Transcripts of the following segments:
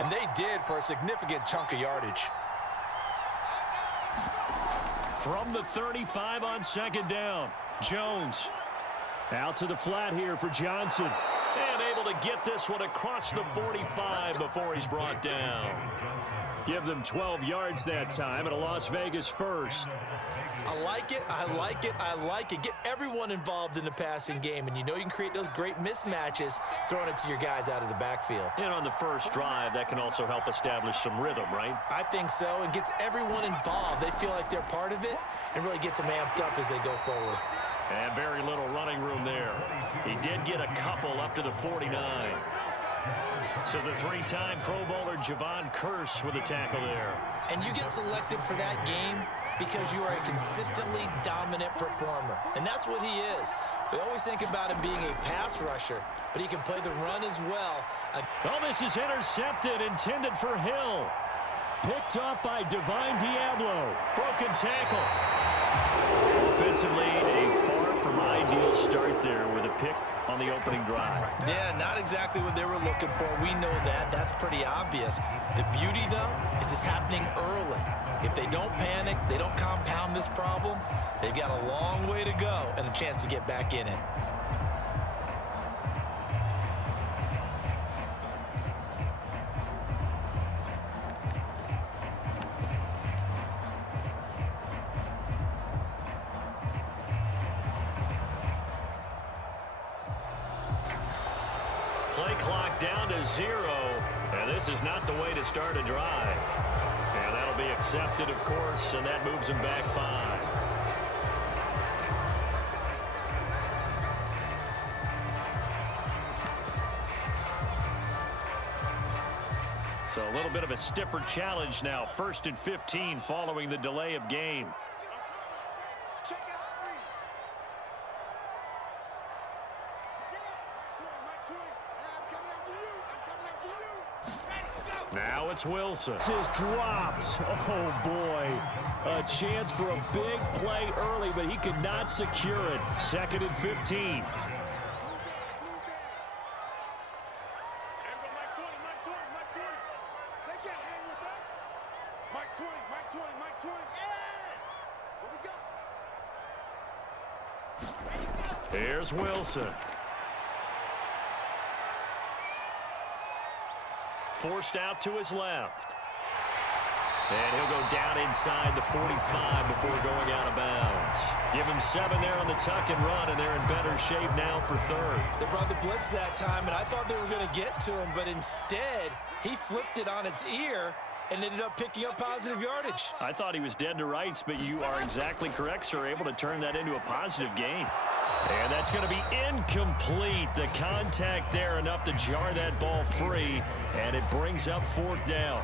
And they did for a significant chunk of yardage. From the 35 on second down, Jones. Out to the flat here for Johnson. And able to get this one across the 45 before he's brought down. Give them 12 yards that time and a Las Vegas first. I like it, I like it, I like it. Get everyone involved in the passing game, and you know you can create those great mismatches throwing it to your guys out of the backfield. And on the first drive, that can also help establish some rhythm, right? I think so, and gets everyone involved. They feel like they're part of it and really gets them amped up as they go forward. And very little running room there. He did get a couple up to the 49. So the three-time Pro Bowler Javon Curse with a tackle there. And you get selected for that game because you are a consistently dominant performer. And that's what he is. We always think about him being a pass rusher, but he can play the run as well. Oh, this is intercepted, intended for Hill. Picked up by Divine Diablo. Broken tackle. Offensively, a far from ideal start there with a pick on the opening drive. Yeah, not exactly what they were looking for. We know that. That's pretty obvious. The beauty, though, is it's happening early. If they don't panic, they don't compound this problem, they've got a long way to go and a chance to get back in it. Play clock down to 0, and this is not the way to start a drive. And that'll be accepted, of course, and that moves him back 5. So a little bit of a stiffer challenge now. 1st and 15 following the delay of game. Now it's Wilson. This is dropped. Oh, boy. A chance for a big play early, but he could not secure it. 2nd and 15. Here's Wilson. Forced out to his left. And he'll go down inside the 45 before going out of bounds. Give him 7 there on the tuck and run, and they're in better shape now for 3rd. They brought the blitz that time, and I thought they were going to get to him, but instead he flipped it on its ear and ended up picking up positive yardage. I thought he was dead to rights, but you are exactly correct, sir. Able to turn that into a positive gain. And that's going to be incomplete. The contact there enough to jar that ball free, and it brings up 4th down.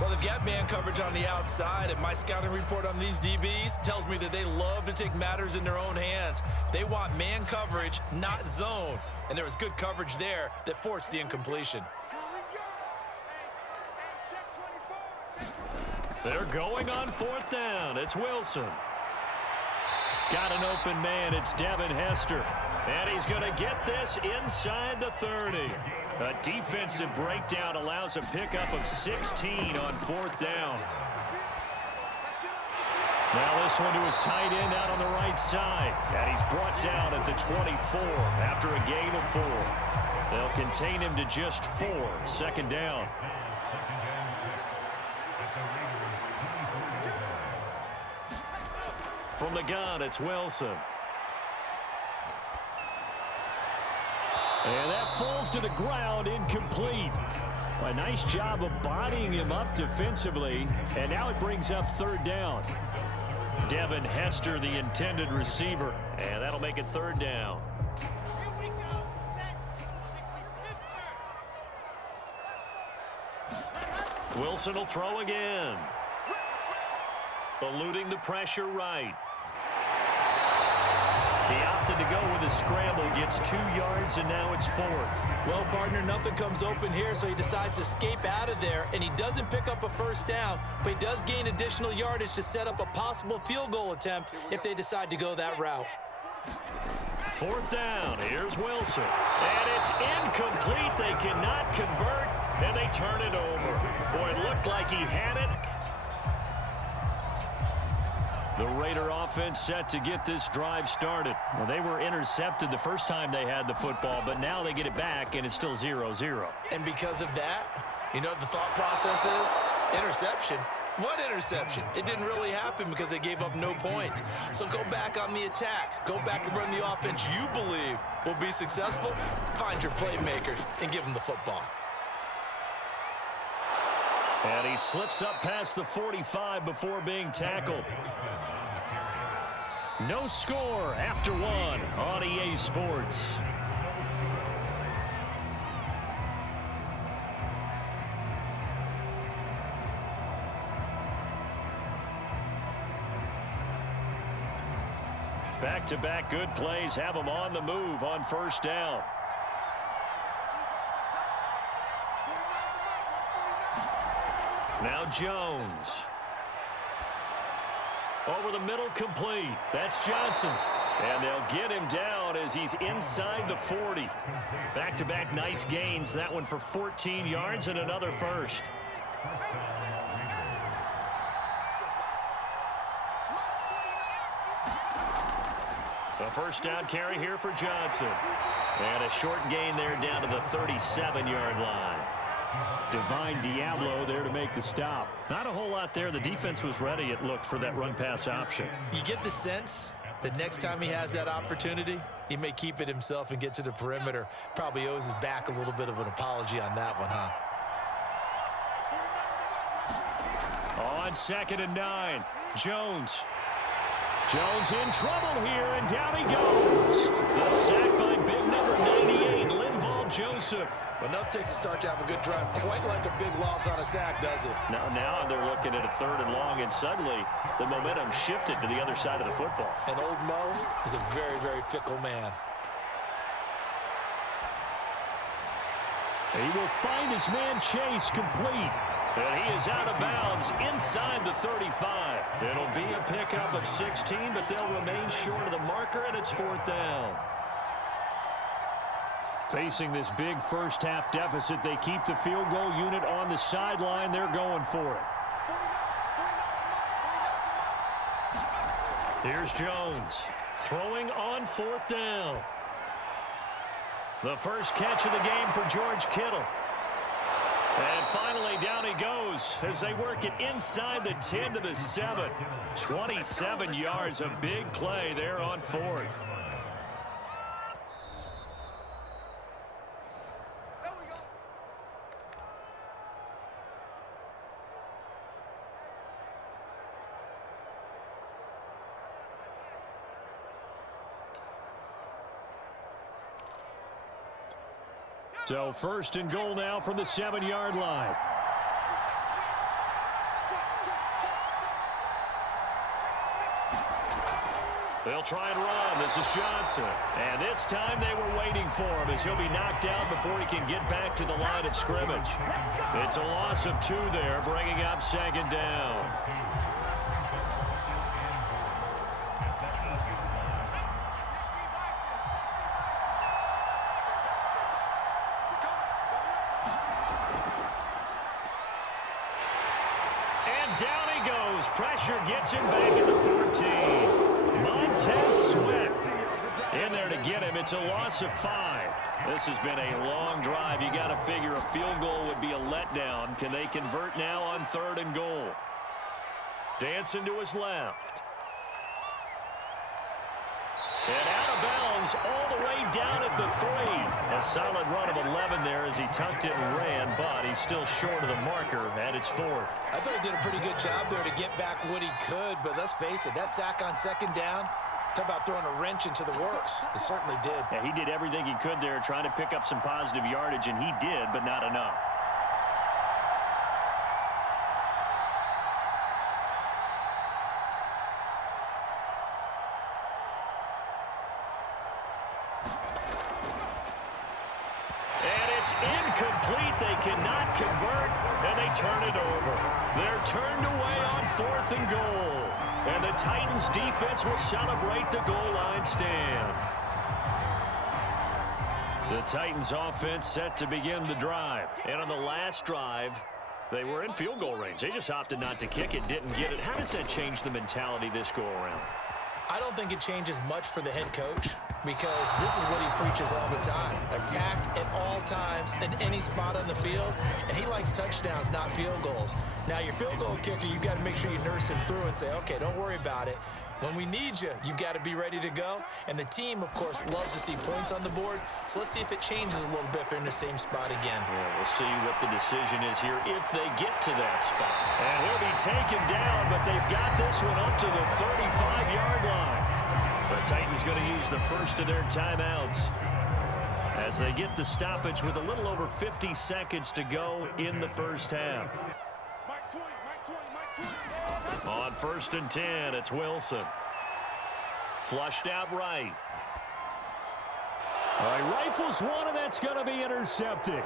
Well, they've got man coverage on the outside, and my scouting report on these DBs tells me that they love to take matters in their own hands. They want man coverage, not zone. And there was good coverage there that forced the incompletion. They're going on 4th down. It's Wilson. Got an open man. It's Devin Hester. And he's going to get this inside the 30. A defensive breakdown allows a pickup of 16 on 4th down. Now this one to his tight end out on the right side. And he's brought down at the 24 after a gain of 4. They'll contain him to just 4. 2nd down. From the gun, it's Wilson. And that falls to the ground, incomplete. A nice job of bodying him up defensively. And now it brings up 3rd down. Devin Hester, the intended receiver. And that'll make it 3rd down. Wilson will throw again. Eluding the pressure right. He opted to go with a scramble, gets 2 yards, and now it's 4th. Well, partner, nothing comes open here, so he decides to escape out of there, and he doesn't pick up a 1st down, but he does gain additional yardage to set up a possible field goal attempt if they decide to go that route. 4th down, here's Wilson. And it's incomplete. They cannot convert, and they turn it over. Boy, it looked like he had it. The Raider offense set to get this drive started. Well, they were intercepted the first time they had the football, but now they get it back, and it's still 0-0. And because of that, you know what the thought process is? Interception. What interception? It didn't really happen because they gave up no points. So go back on the attack. Go back and run the offense you believe will be successful. Find your playmakers and give them the football. And he slips up past the 45 before being tackled. No score after one on EA Sports. Back-to-back good plays have them on the move on first down. Now Jones. Over the middle, complete. That's Johnson. And they'll get him down as he's inside the 40. Back-to-back nice gains. That one for 14 yards and another first. A first down carry here for Johnson. And a short gain there down to the 37-yard line. Divine Diablo there to make the stop. Not a whole lot there. The defense was ready, it looked, for that run-pass option. You get the sense that next time he has that opportunity, he may keep it himself and get to the perimeter. Probably owes his back a little bit of an apology on that one, huh? On 2nd and 9, Jones. Jones in trouble here, and down he goes. The sack by big number 98, Linval Joseph. Enough takes a start to have a good drive, quite like a big loss on a sack, does it? Now they're looking at a 3rd and long, and suddenly the momentum shifted to the other side of the football. And old Mo is a very, very fickle man. He will find his man Chase complete. And he is out of bounds inside the 35. It'll be a pickup of 16, but they'll remain short of the marker, and it's 4th down. Facing this big first-half deficit, they keep the field goal unit on the sideline. They're going for it. Here's Jones throwing on 4th down. The first catch of the game for George Kittle. And finally, down he goes as they work it inside the 10 to the 7. 27 yards, a big play there on 4th. So 1st and goal now from the 7-yard line. They'll try and run. This is Johnson. And this time they were waiting for him as he'll be knocked out before he can get back to the line of scrimmage. It's a loss of 2 there, bringing up 2nd down. Down he goes. Pressure gets him back at the 14. Montez Sweat in there to get him. It's a loss of 5. This has been a long drive. You got to figure a field goal would be a letdown. Can they convert now on 3rd and goal? Dancing to his left. And out of bounds all the way down at the 3. A solid run of 11 there as he tucked it and ran, but he's still short of the marker, and it's 4th. I thought he did a pretty good job there to get back what he could, but let's face it, that sack on 2nd down, talk about throwing a wrench into the works. It certainly did. Yeah, he did everything he could there trying to pick up some positive yardage, and he did, but not enough. Incomplete. They cannot convert, and they turn it over. They're turned away on 4th and goal. And the Titans defense will celebrate the goal line stand. The Titans offense set to begin the drive. And on the last drive, they were in field goal range. They just opted not to kick it, didn't get it. How does that change the mentality this go around? I don't think it changes much for the head coach because this is what he preaches all the time. Attack at all times in any spot on the field, and he likes touchdowns, not field goals. Now, your field goal kicker, you got to make sure you nurse him through and say, okay, don't worry about it. When we need you, you've got to be ready to go. And the team, of course, loves to see points on the board. So let's see if it changes a little bit if they're in the same spot again. Yeah, we'll see what the decision is here if they get to that spot. And he'll be taken down, but they've got this one up to the 35-yard line. The Titans going to use the first of their timeouts as they get the stoppage with a little over 50 seconds to go in the first half. On 1st and 10, it's Wilson. Flushed out right. All right, rifles one, and that's going to be intercepted.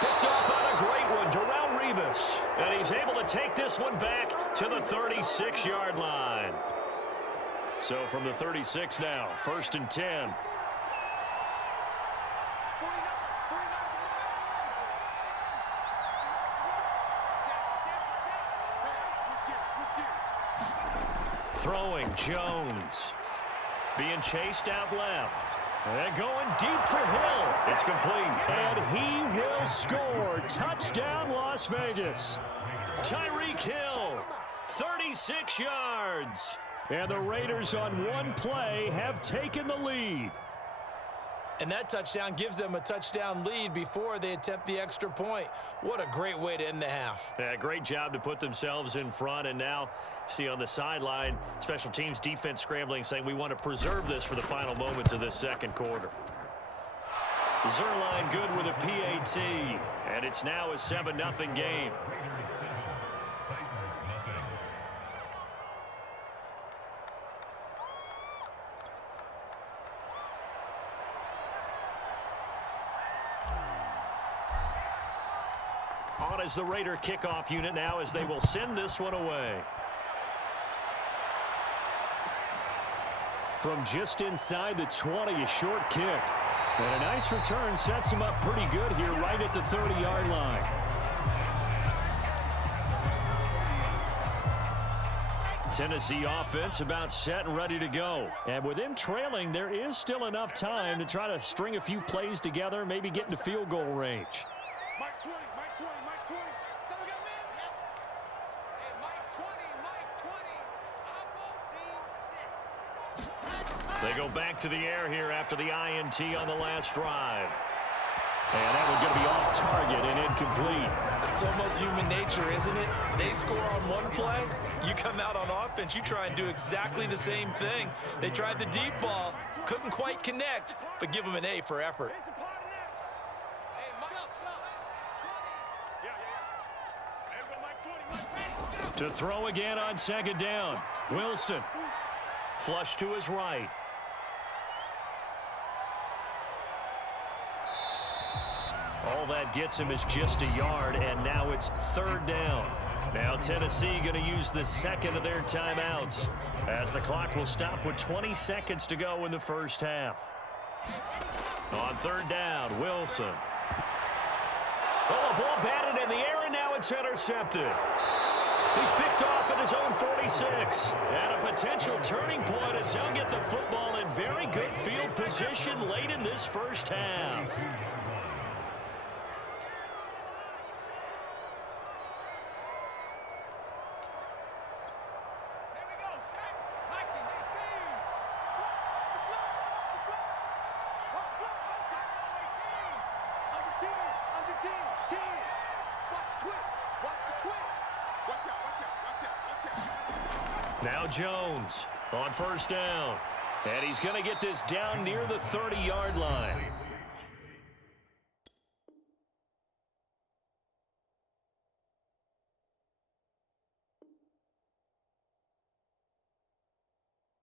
Picked up on a great one, Darrelle Revis. And he's able to take this one back to the 36-yard line. So from the 36 now, 1st and 10. Throwing, Jones. Being chased out left. And going deep for Hill. It's complete. And he will score. Touchdown, Las Vegas. Tyreek Hill, 36 yards. And the Raiders on one play have taken the lead. And that touchdown gives them a touchdown lead before they attempt the extra point. What a great way to end the half. Yeah, great job to put themselves in front. And now, see on the sideline, special teams defense scrambling, saying we want to preserve this for the final moments of this second quarter. Zuerlein good with a PAT. And it's now a 7-0 game. On as the Raider kickoff unit now as they will send this one away. From just inside the 20, a short kick. And a nice return sets him up pretty good here right at the 30-yard line. Tennessee offense about set and ready to go. And with them trailing, there is still enough time to try to string a few plays together, maybe get into field goal range. They go back to the air here after the INT on the last drive. And that one's going to be off target and incomplete. It's almost human nature, isn't it? They score on one play. You come out on offense, you try and do exactly the same thing. They tried the deep ball, couldn't quite connect, but give them an A for effort. To throw again on 2nd down. Wilson. Flush to his right. All that gets him is just a yard, and now it's 3rd down. Now Tennessee going to use the second of their timeouts as the clock will stop with 20 seconds to go in the first half. On 3rd down, Wilson. Oh, a ball batted in the air, and now it's intercepted. He's picked off at his own 46. And a potential turning point as he'll get the football in very good field position late in this first half. Now Jones on 1st down. And he's going to get this down near the 30-yard line.